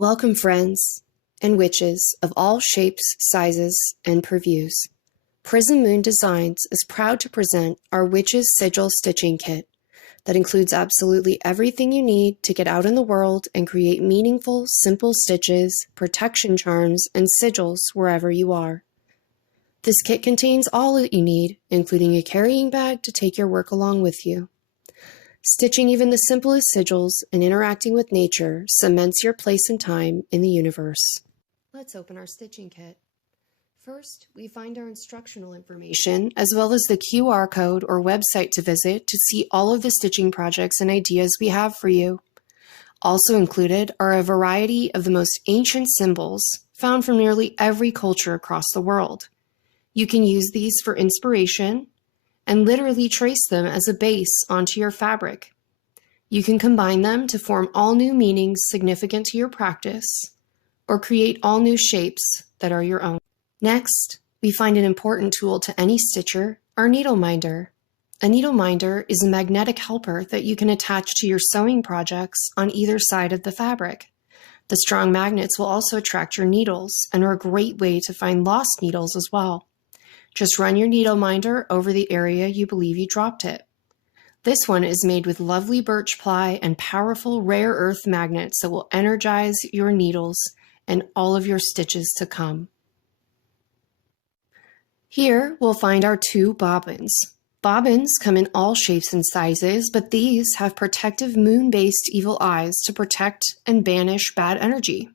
Welcome, friends and witches of all shapes, sizes, and purviews. Prism Moon Designs is proud to present our Witches Sigil Stitching Kit that includes absolutely everything you need to get out in the world and create meaningful, simple stitches, protection charms, and sigils wherever you are. This kit contains all that you need, including a carrying bag to take your work along with you. Stitching even the simplest sigils and interacting with nature cements your place and time in the universe. Let's open our stitching kit. First, we find our instructional information, as well as the QR code or website to visit to see all of the stitching projects and ideas we have for you. Also included are a variety of the most ancient symbols found from nearly every culture across the world. You can use these for inspiration and literally trace them as a base onto your fabric. You can combine them to form all new meanings significant to your practice, or create all new shapes that are your own. Next, we find an important tool to any stitcher, our needle minder. A needle minder is a magnetic helper that you can attach to your sewing projects on either side of the fabric. The strong magnets will also attract your needles and are a great way to find lost needles as well. Just run your needle minder over the area you believe you dropped it. This one is made with lovely birch ply and powerful rare earth magnets that will energize your needles and all of your stitches to come. Here we'll find our two bobbins. Bobbins come in all shapes and sizes, but these have protective moon-based evil eyes to protect and banish bad energy.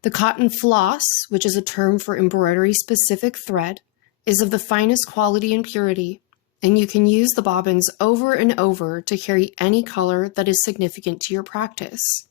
The cotton floss, which is a term for embroidery-specific thread, is of the finest quality and purity, and you can use the bobbins over and over to carry any color that is significant to your practice.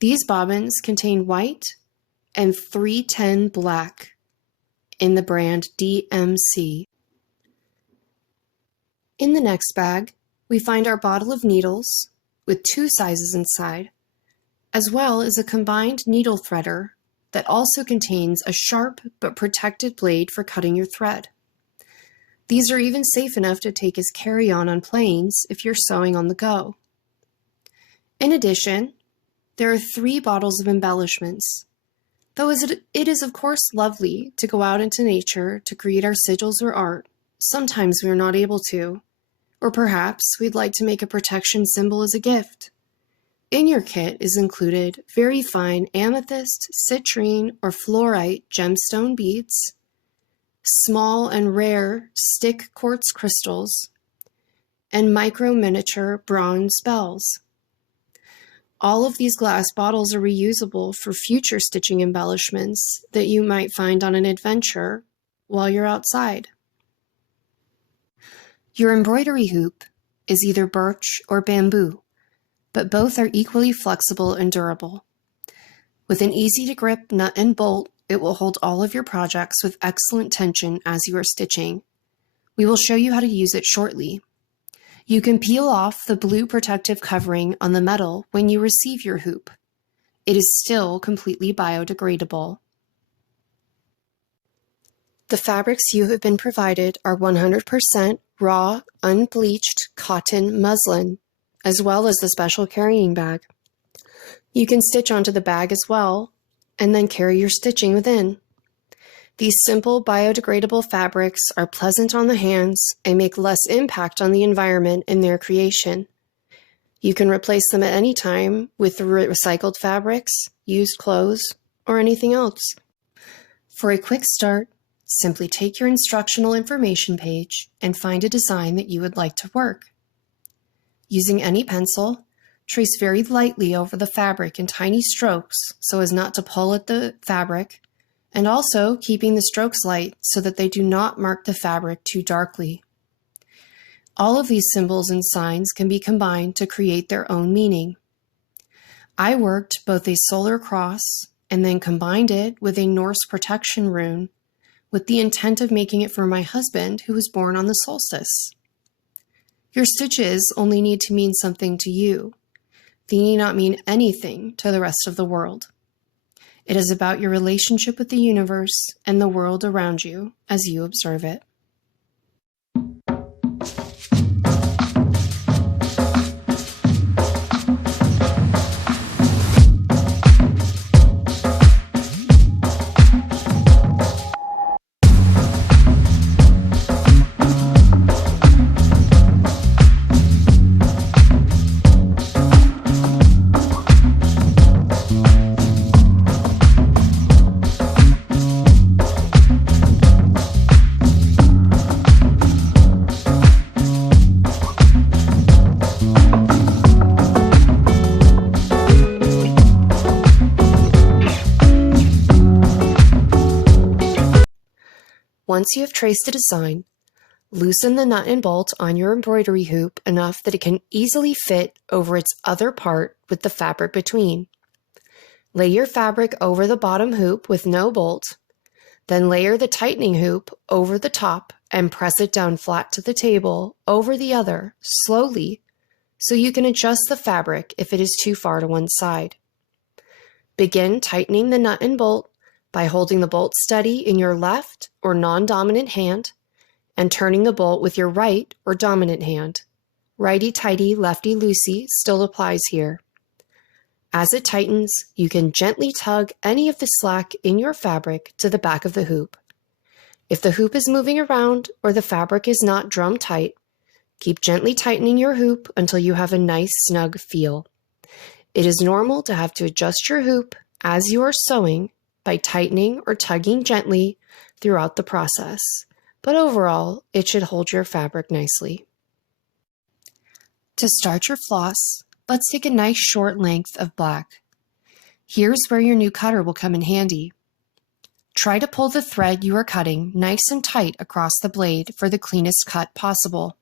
These bobbins contain white and 310 black in the brand DMC. In the next bag, we find our bottle of needles with 2 sizes inside, as well as a combined needle threader that also contains a sharp but protected blade for cutting your thread. These are even safe enough to take as carry-on planes if you're sewing on the go. In addition, there are 3 bottles of embellishments. Though it is of course lovely to go out into nature to create our sigils or art, sometimes we are not able to, or perhaps we'd like to make a protection symbol as a gift. In your kit is included very fine amethyst, citrine, or fluorite gemstone beads, small and rare stick quartz crystals, and micro miniature bronze bells. All of these glass bottles are reusable for future stitching embellishments that you might find on an adventure while you're outside. Your embroidery hoop is either birch or bamboo, but both are equally flexible and durable. With an easy-to-grip nut and bolt, it will hold all of your projects with excellent tension as you are stitching. We will show you how to use it shortly. You can peel off the blue protective covering on the metal when you receive your hoop. It is still completely biodegradable. The fabrics you have been provided are 100% raw, unbleached cotton muslin, as well as the special carrying bag. You can stitch onto the bag as well, and then carry your stitching within. These simple biodegradable fabrics are pleasant on the hands and make less impact on the environment in their creation. You can replace them at any time with recycled fabrics, used clothes, or anything else. For a quick start, simply take your instructional information page and find a design that you would like to work. Using any pencil, trace very lightly over the fabric in tiny strokes so as not to pull at the fabric, and also keeping the strokes light so that they do not mark the fabric too darkly. All of these symbols and signs can be combined to create their own meaning. I worked both a solar cross and then combined it with a Norse protection rune with the intent of making it for my husband who was born on the solstice. Your stitches only need to mean something to you. They need not mean anything to the rest of the world. It is about your relationship with the universe and the world around you as you observe it. Once you have traced the design, loosen the nut and bolt on your embroidery hoop enough that it can easily fit over its other part with the fabric between. Lay your fabric over the bottom hoop with no bolt, then layer the tightening hoop over the top and press it down flat to the table over the other slowly so you can adjust the fabric if it is too far to one side. Begin tightening the nut and bolt by holding the bolt steady in your left or non-dominant hand and turning the bolt with your right or dominant hand. Righty-tighty, lefty-loosey still applies here. As it tightens, you can gently tug any of the slack in your fabric to the back of the hoop. If the hoop is moving around or the fabric is not drum tight, keep gently tightening your hoop until you have a nice snug feel. It is normal to have to adjust your hoop as you are sewing by tightening or tugging gently throughout the process, but overall, it should hold your fabric nicely. To start your floss, let's take a nice short length of black. Here's where your new cutter will come in handy. Try to pull the thread you are cutting nice and tight across the blade for the cleanest cut possible.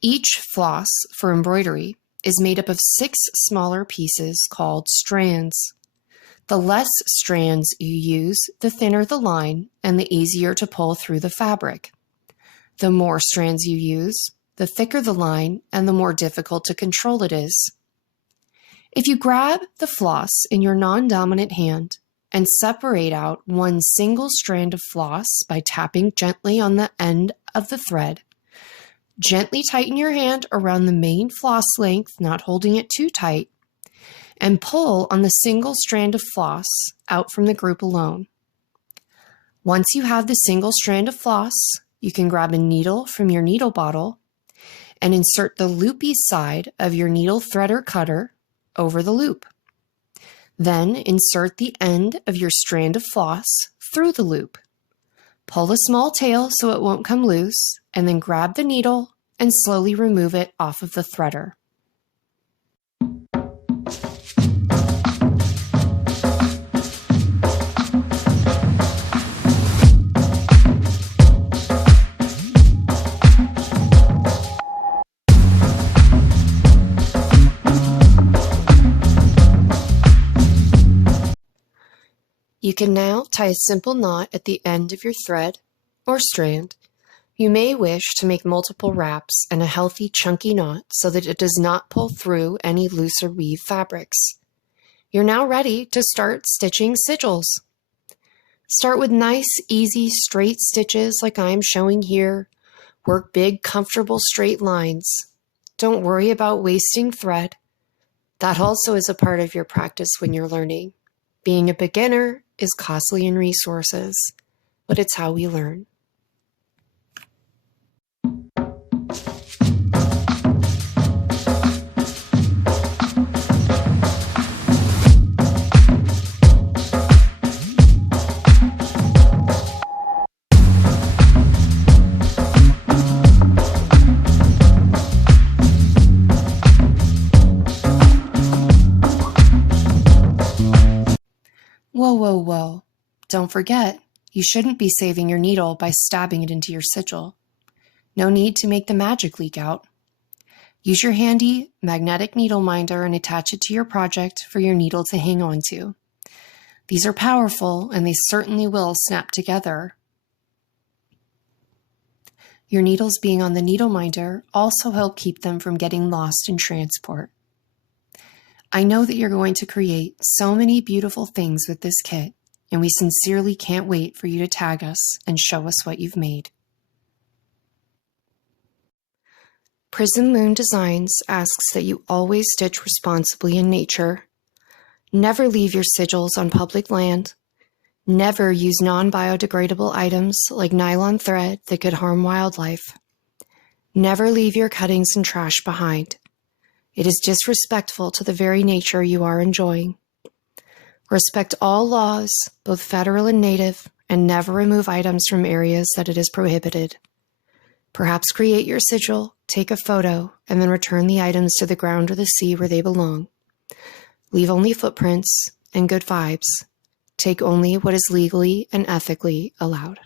Each floss for embroidery is made up of 6 smaller pieces called strands. The less strands you use, the thinner the line and the easier to pull through the fabric. The more strands you use, the thicker the line and the more difficult to control it is. If you grab the floss in your non-dominant hand and separate out one single strand of floss by tapping gently on the end of the thread, gently tighten your hand around the main floss length, not holding it too tight, and pull on the single strand of floss out from the group alone. Once you have the single strand of floss, you can grab a needle from your needle bottle and insert the loopy side of your needle thread or cutter over the loop. Then insert the end of your strand of floss through the loop. Pull the small tail so it won't come loose, and then grab the needle and slowly remove it off of the threader. You can now tie a simple knot at the end of your thread or strand. You may wish to make multiple wraps and a healthy chunky knot so that it does not pull through any looser weave fabrics. You're now ready to start stitching sigils. Start with nice, easy, straight stitches like I'm showing here. Work big, comfortable straight lines. Don't worry about wasting thread. That also is a part of your practice when you're learning. Being a beginner is costly in resources, but it's how we learn. Whoa. Don't forget, you shouldn't be saving your needle by stabbing it into your sigil. No need to make the magic leak out. Use your handy magnetic needle minder and attach it to your project for your needle to hang on to. These are powerful and they certainly will snap together. Your needles being on the needle minder also help keep them from getting lost in transport. I know that you're going to create so many beautiful things with this kit, and we sincerely can't wait for you to tag us and show us what you've made. Prism Moon Designs asks that you always stitch responsibly in nature. Never leave your sigils on public land. Never use non-biodegradable items like nylon thread that could harm wildlife. Never leave your cuttings and trash behind. It is disrespectful to the very nature you are enjoying. Respect all laws, both federal and native, and never remove items from areas that it is prohibited. Perhaps create your sigil, take a photo, and then return the items to the ground or the sea where they belong. Leave only footprints and good vibes. Take only what is legally and ethically allowed.